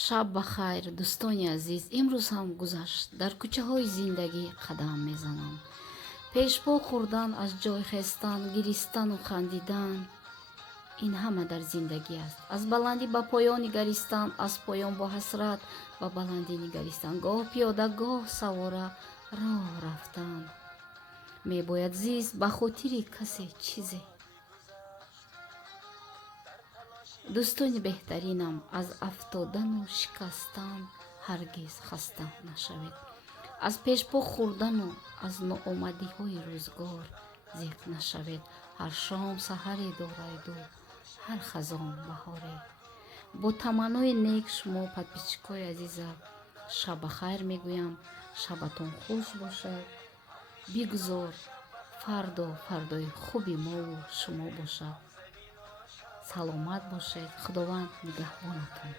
шаб ба хайр, дӯстони азиз. Имрӯз ҳам гузашт. Дар кӯчаҳои зиндагӣ қадам мезанам. Пешпо хӯрдан, аз ҷой хестан, гиристану хандидан, ин ҳама дар зиндагӣ аст. Аз баландӣ ба поён нигаристан, аз поён бо ҳасрат ба баландӣ нигаристан. Гоҳ пиёда, гоҳ савора роҳ рафтан. Мебояд зист ба хотири касе чизе. дӯстони беҳтаринам, аз афтодану шикастан ҳаргиз хаста нашавед. Аз пешпо хӯрдану аз ноомадиҳои рӯзгор зиқ нашавед. Ҳар шом саҳаре дораеду ҳар хазон баҳоре. Бо таманнои нек шумо подписчикои азиза шаб ба хайр мегӯям. Шабатон хуш бошад. Бигузор фардо фардои хуби мову шумо бошад. саломат бошед. худованд нигаҳбонатон.